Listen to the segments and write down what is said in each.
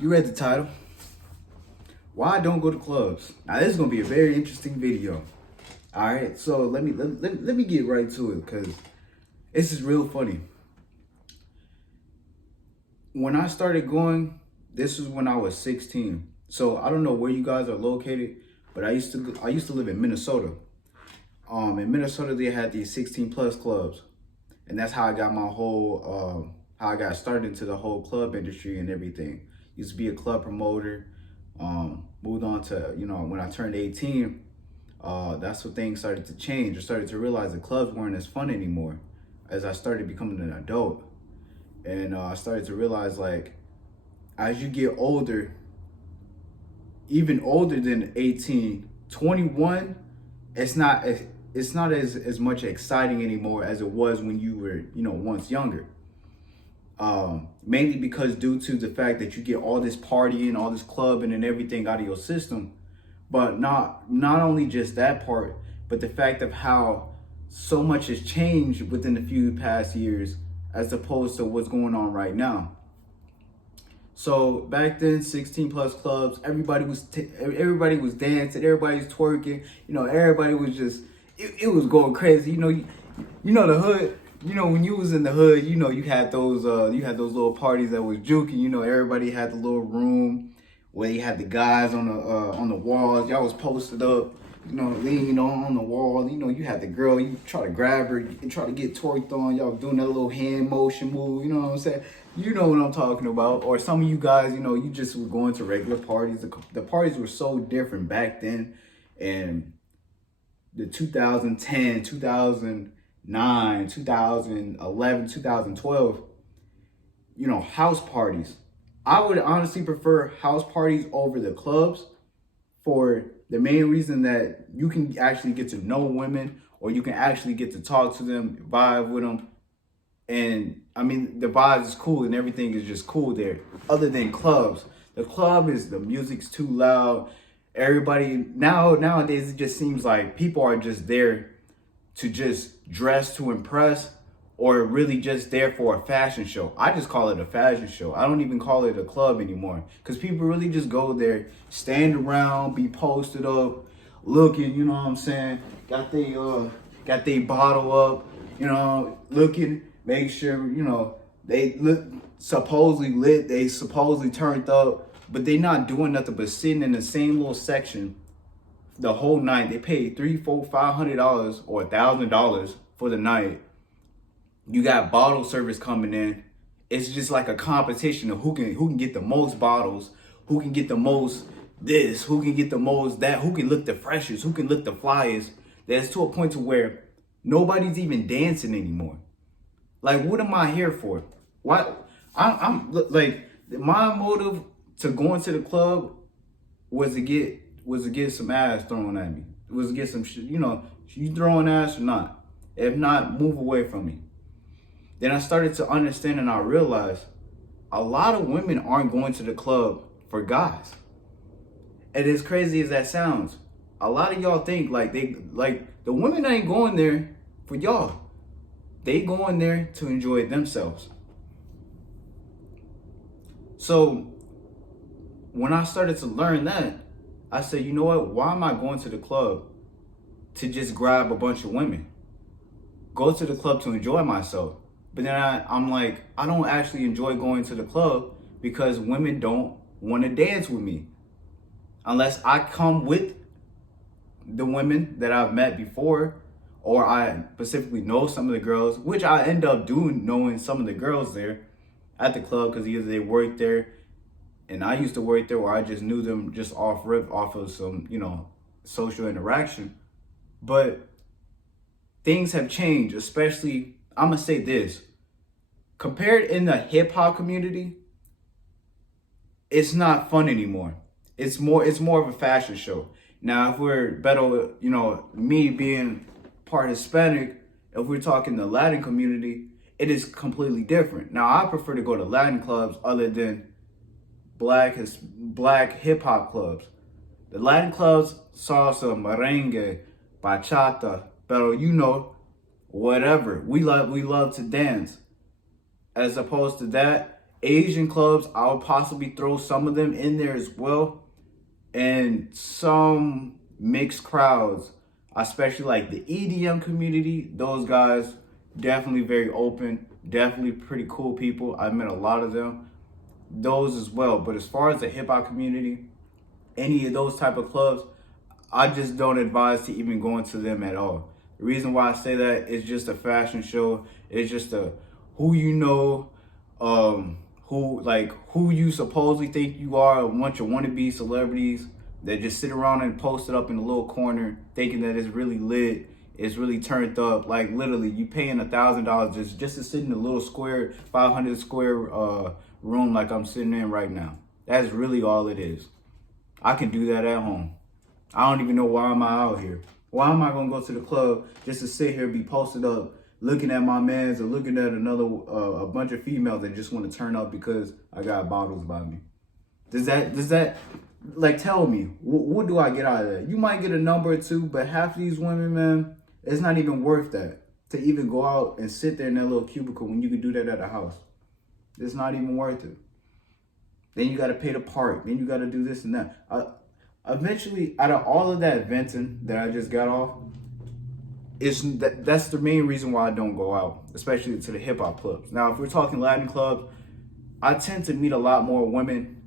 You read the title. Why I don't go to clubs. Now this is gonna be a very interesting video. All right, so let me get right to it because this is real funny. When I started going, this was when I was 16. So I don't know where you guys are located, but I used to live in Minnesota. In Minnesota they had these 16 plus clubs, and that's how I got my whole how I got started into the whole club industry and everything. Used to be a club promoter. Moved on to, when I turned 18, that's when things started to change. I started to realize the clubs weren't as fun anymore as I started becoming an adult. And I started to realize, like, as you get older, even older than 18, 21, it's not as much exciting anymore as it was when you were, once younger. Mainly because due to the fact that you get all this partying, all this clubbing and everything out of your system, but not only just that part, but the fact of how so much has changed within the few past years as opposed to what's going on right now. So back then, 16 plus clubs, everybody was dancing, everybody was twerking, everybody was just, it was going crazy. The hood. When you was in the hood, you had those little parties that was juking. Everybody had the little room where you had the guys on the walls. Y'all was posted up, leaning on the wall. You had the girl. You try to grab her and try to get twerked on. Y'all doing that little hand motion move. You know what I'm saying? You know what I'm talking about. Or some of you guys, you just were going to regular parties. The parties were so different back then, and the 2010, 2009, 2011, 2012, house parties. I would honestly prefer house parties over the clubs for the main reason that you can actually get to know women, or you can actually get to talk to them, vibe with them. And I mean, the vibe is cool and everything is just cool there. Other than clubs, the music's too loud. Everybody nowadays, it just seems like people are just there to just dress to impress, or really just there for a fashion show. I just call it a fashion show. I don't even call it a club anymore, because people really just go there, stand around, be posted up, looking, you know what I'm saying? Got they bottle up, looking, make sure, they look supposedly lit, they supposedly turned up, but they not doing nothing but sitting in the same little section the whole night. They paid $300, $400, $500 or $1,000 for the night. You got bottle service coming in. It's just like a competition of who can get the most bottles, who can get the most this, who can get the most that, who can look the freshest, who can look the flyest. That's to a point to where nobody's even dancing anymore. Like, what am I here for? Why? I'm like, my motive to going to the club was to get some ass thrown at me. It was to get some shit, you throwing ass or not. If not, move away from me. Then I started to understand, and I realized a lot of women aren't going to the club for guys. And as crazy as that sounds, a lot of y'all think the women ain't going there for y'all. They going there to enjoy themselves. So when I started to learn that, I said, you know what? Why am I going to the club to just grab a bunch of women? Go to the club to enjoy myself. But then I'm like, I don't actually enjoy going to the club because women don't want to dance with me. Unless I come with the women that I've met before, or I specifically know some of the girls, which I end up doing, knowing some of the girls there at the club, because either they work there and I used to work there, or I just knew them just off of some, social interaction. But things have changed, especially, I'm gonna say this, compared in the hip hop community, it's not fun anymore. It's more of a fashion show. Now, if we're better, me being part Hispanic, if we're talking the Latin community, it is completely different. Now, I prefer to go to Latin clubs other than black hip hop clubs. The Latin clubs, salsa, merengue, bachata, pero whatever. We love to dance. As opposed to that, Asian clubs, I would possibly throw some of them in there as well. And some mixed crowds, especially like the EDM community, those guys definitely very open, definitely pretty cool people. I've met a lot of them, those as well. But as far as the hip hop community, any of those type of clubs, I just don't advise to even go into them at all. The reason why I say that is just a fashion show. It's just a who you know, who you supposedly think you are, a bunch of wannabe celebrities that just sit around and post it up in a little corner thinking that it's really lit, it's really turned up. Like literally you paying $1,000 just to sit in a little square, 500 square room like I'm sitting in right now. That's really all it is. I can do that at home. I don't even know why am I out here. Why am I gonna go to the club just to sit here, be posted up, looking at my mans or looking at another a bunch of females that just want to turn up because I got bottles by me? Does that like tell me what do I get out of that? You might get a number or two, but half of these women, man, it's not even worth that to even go out and sit there in that little cubicle when you could do that at a house. It's not even worth it. Then you got to pay the park. Then you got to do this and that. Eventually, out of all of that venting that I just got off, that's the main reason why I don't go out, especially to the hip hop clubs. Now, if we're talking Latin clubs, I tend to meet a lot more women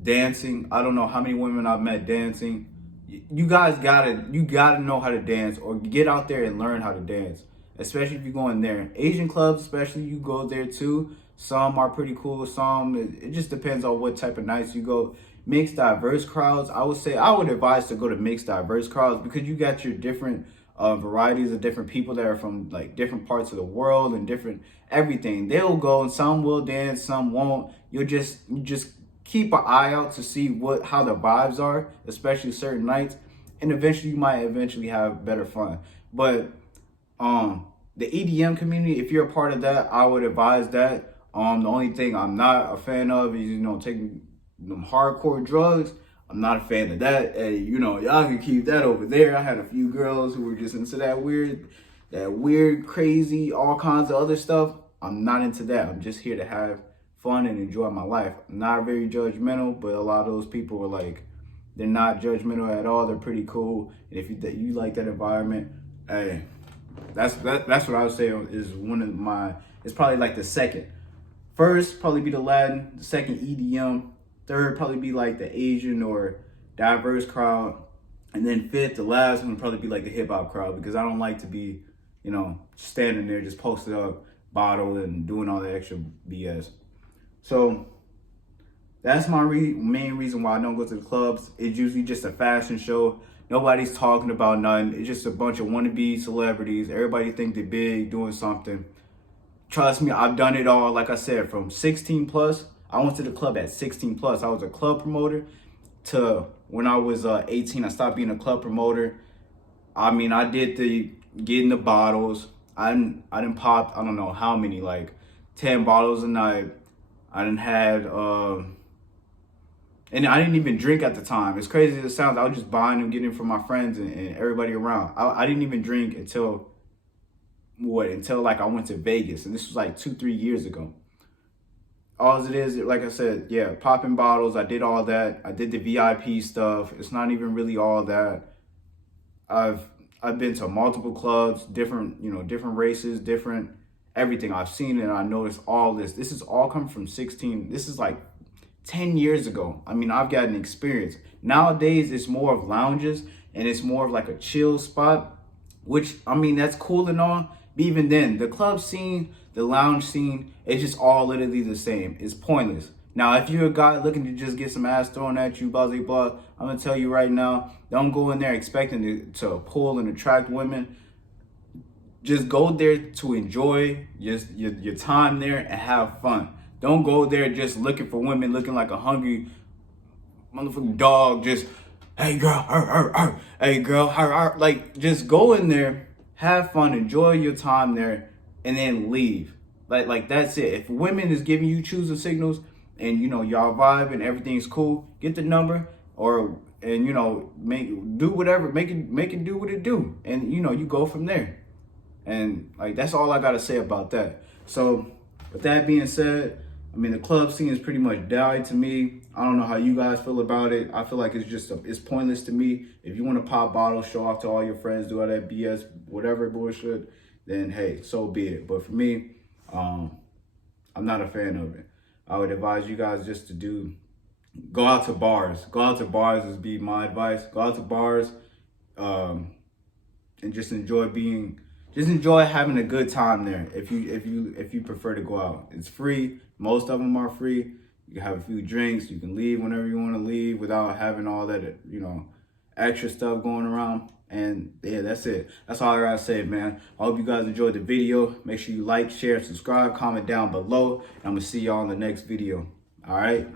dancing. I don't know how many women I've met dancing. You guys gotta know how to dance or get out there and learn how to dance, especially if you go in there. Asian clubs, especially, you go there too. Some are pretty cool. Some, it just depends on what type of nights you go. Mixed diverse crowds, I would say I would advise to go to mixed diverse crowds because you got your different varieties of different people that are from like different parts of the world and different everything. They'll go and some will dance, some won't. You just keep an eye out to see how the vibes are, especially certain nights, and eventually you might have better fun. But the EDM community, if you're a part of that, I would advise that. The only thing I'm not a fan of is taking them hardcore drugs. I'm not a fan of that. Hey, y'all can keep that over there. I had a few girls who were just into that weird, crazy, all kinds of other stuff. I'm not into that. I'm just here to have fun and enjoy my life. I'm not very judgmental, but a lot of those people are like, they're not judgmental at all. They're pretty cool. And if you like that environment, hey, that's what I would say is one of my. It's probably like the second. First, probably be the Latin. The second, EDM. Third, probably be like the Asian or diverse crowd. And then fifth, the last one would probably be like the hip hop crowd, because I don't like to be, standing there just posted up, bottled, and doing all the extra BS. So that's my main reason why I don't go to the clubs. It's usually just a fashion show. Nobody's talking about nothing. It's just a bunch of wannabe celebrities. Everybody think they're big, doing something. Trust me, I've done it all. Like I said, from 16 plus, I went to the club at 16 plus. I was a club promoter to when I was 18, I stopped being a club promoter. I mean, I did the getting the bottles. I didn't pop, I don't know how many, like 10 bottles a night. I didn't had, and I didn't even drink at the time. As crazy as it sounds, I was just buying and getting from my friends and everybody around. I didn't even drink until like I went to Vegas, and this was like 2-3 years ago. All it is, like I said, yeah, popping bottles. I did all that. I did the VIP stuff. It's not even really all that. I've been to multiple clubs, different races, different everything. I've seen it and I noticed all this. This is all coming from 16. This is like 10 years ago. I mean, I've gotten experience. Nowadays, it's more of lounges and it's more of like a chill spot, which, I mean, that's cool and all. But even then, the club scene, the lounge scene, it's just all literally the same. It's pointless. Now, if you're a guy looking to just get some ass thrown at you, blah, blah, blah, I'm going to tell you right now, don't go in there expecting to pull and attract women. Just go there to enjoy your time there and have fun. Don't go there just looking for women, looking like a hungry motherfucking dog. Just, hey girl, hey girl, like just go in there, have fun, enjoy your time there, and then leave. Like that's it. If women is giving you choosing signals and y'all vibe and everything's cool, get the number and do whatever, make it do what it do, and you go from there. And like that's all I gotta say about that. So with that being said, I mean, the club scene is pretty much died to me. I don't know how you guys feel about it. I feel like it's just, it's pointless to me. If you want to pop bottles, show off to all your friends, do all that BS, whatever bullshit, then hey, so be it. But for me, I'm not a fan of it. I would advise you guys just to go out to bars. Go out to bars would be my advice. Go out to bars, and just enjoy having a good time there. If you prefer to go out, it's free. Most of them are free. You can have a few drinks. You can leave whenever you want to leave without having all that, extra stuff going around. And yeah, that's it. That's all I gotta say, man. I hope you guys enjoyed the video. Make sure you like, share, subscribe, comment down below. And I'm gonna see y'all in the next video. All right.